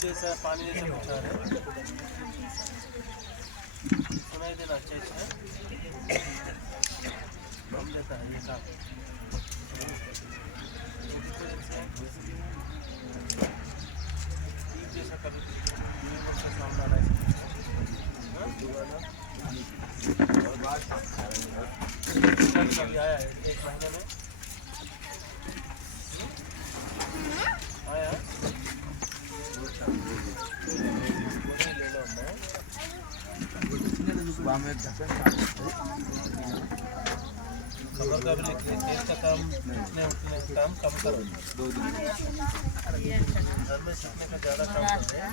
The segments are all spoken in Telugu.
जैसा पानी जैसा कुछ आ रहा है सुनाई देना अच्छे से हम देता है ये काम जैसा कभी न्यूमर का सामना आ रहा खबर का भी लिख का काम उतने उतने काम कम करो दो दिन घर में सीखने का ज़्यादा काम कर रहे हैं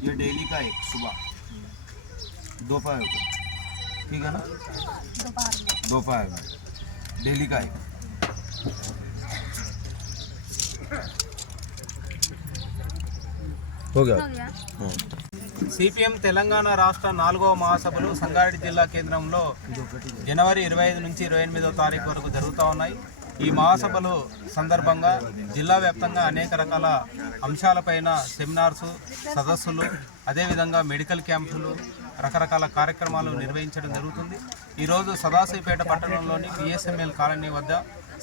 ये डेली का एक सुबह दोपहर को ठीक है ना दोपहर में डेली का एक हो गया సిపిఎం తెలంగాణ రాష్ట్ర నాలుగవ మహాసభలు సంగారెడ్డి జిల్లా కేంద్రంలో జనవరి ఇరవై ఐదు నుంచి ఇరవై ఎనిమిదో తారీఖు వరకు జరుగుతూ ఉన్నాయి ఈ మహాసభలు సందర్భంగా జిల్లా వ్యాప్తంగా అనేక రకాల అంశాలపైన సెమినార్స్ సదస్సులు అదేవిధంగా మెడికల్ క్యాంపులు రకరకాల కార్యక్రమాలు నిర్వహించడం జరుగుతుంది. ఈరోజు సదాశివపేట పట్టణంలోని బిఎస్ఎంఎల్ కాలనీ వద్ద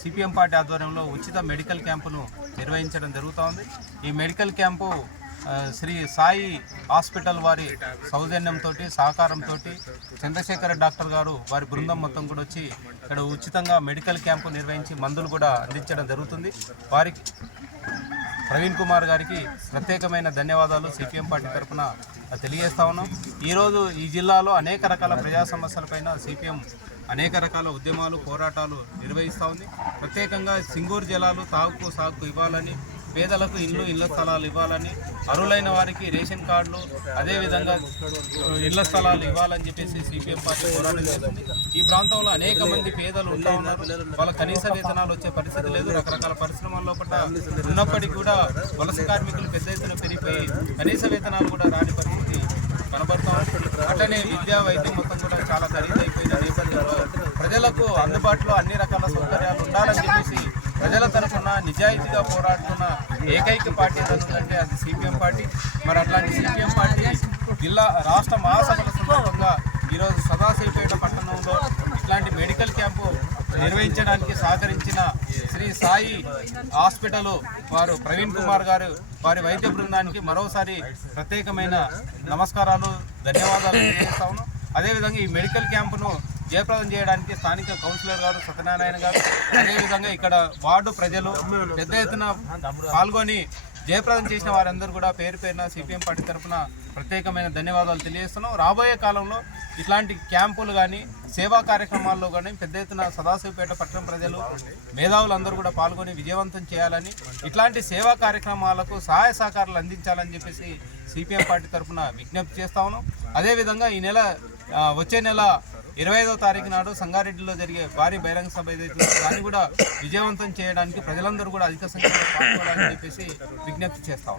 సిపిఎం పార్టీ ఆధ్వర్యంలో ఉచిత మెడికల్ క్యాంపును నిర్వహించడం జరుగుతోంది. ఈ medical camp Sri Sai hospital వారి సౌజన్యంతో సహకారంతో చంద్రశేఖర డాక్టర్ గారు వారి బృందం మొత్తం కూడా వచ్చి ఇక్కడ ఉచితంగా మెడికల్ క్యాంపు నిర్వహించి మందులు కూడా అందించడం జరుగుతుంది. వారికి ప్రవీణ్ కుమార్ గారికి ప్రత్యేకమైన ధన్యవాదాలు సిపిఎం పార్టీ తరఫున తెలియజేస్తా ఉన్నాం. ఈరోజు ఈ జిల్లాలో అనేక రకాల ప్రజా సమస్యలపైన సిపిఎం అనేక రకాల ఉద్యమాలు పోరాటాలు నిర్వహిస్తూ ఉంది. ప్రత్యేకంగా సింగూరు జలాలు సాగుకు సాగుకు ఇవ్వాలని పేదలకు ఇల్లు ఇళ్ళ స్థలాలు ఇవ్వాలని అర్హులైన వారికి రేషన్ కార్డులు అదేవిధంగా ఇళ్ళ స్థలాలు ఇవ్వాలని చెప్పేసి సిపిఎం పార్టీ పోరాటం చేస్తుంది ఈ ప్రాంతంలో అనేక మంది పేదలు ఉంటా ఉన్నారు. వాళ్ళ కనీస వేతనాలు వచ్చే పరిస్థితి లేదు. రకరకాల పరిశ్రమల లోపల ఉన్నప్పటికీ కూడా వలస కార్మికులు పెద్ద ఎత్తున పెరిగిపోయి కనీస వేతనాలు కూడా రాని పరిస్థితి కనబడతా ఉంది. అట్లనే విద్యా వైద్యం మొత్తం కూడా చాలా ఖరీదైపోయిన నేపథ్యంలో ప్రజలకు అందుబాటులో అన్ని రకాల సౌకర్యాలు ఉండాలని చెప్పేసి ప్రజల తరఫున నిజాయితీగా పోరాడుతున్న ఏకైక పార్టీ ఏదంటే అది సిపిఎం పార్టీ. మరి అట్లాంటి సిపిఎం పార్టీ జిల్లా రాష్ట్ర మహాసభల సందర్భంగా ఈరోజు సదాశివపేట పట్టణంలో ఇట్లాంటి మెడికల్ క్యాంపు నిర్వహించడానికి సహకరించిన శ్రీ సాయి హాస్పిటల్ వారు ప్రవీణ్ కుమార్ గారు వారి వైద్య బృందానికి మరోసారి ప్రత్యేకమైన నమస్కారాలు ధన్యవాదాలు తెలియజేస్తాను అదేవిధంగా ఈ మెడికల్ క్యాంపును జయప్రదం చేయడానికి స్థానిక కౌన్సిలర్ గారు సత్యనారాయణ గారు అదేవిధంగా ఇక్కడ వార్డు ప్రజలు పెద్ద ఎత్తున పాల్గొని జయప్రదం చేసిన వారందరూ కూడా పేరు పేరున సిపిఎం పార్టీ తరఫున ప్రత్యేకమైన ధన్యవాదాలు తెలియజేస్తున్నాం. రాబోయే కాలంలో ఇట్లాంటి క్యాంపులు కానీ సేవా కార్యక్రమాల్లో కానీ పెద్ద ఎత్తున సదాశివపేట పట్టణ ప్రజలు మేధావులందరూ కూడా పాల్గొని విజయవంతం చేయాలని ఇట్లాంటి సేవా కార్యక్రమాలకు సహాయ సహకారాలు అందించాలని చెప్పేసి సిపిఎం పార్టీ తరఫున విజ్ఞప్తి చేస్తా ఉన్నాం. అదేవిధంగా ఈ నెల వచ్చే నెల ఇరవై ఐదో తారీఖు నాడు సంగారెడ్డిలో జరిగే భారీ బహిరంగ సభ ఏదైతే దాన్ని కూడా విజయవంతం చేయడానికి ప్రజలందరూ కూడా అధిక సంఖ్యలో పాల్గొనాలని చెప్పేసి విజ్ఞప్తి చేస్తాం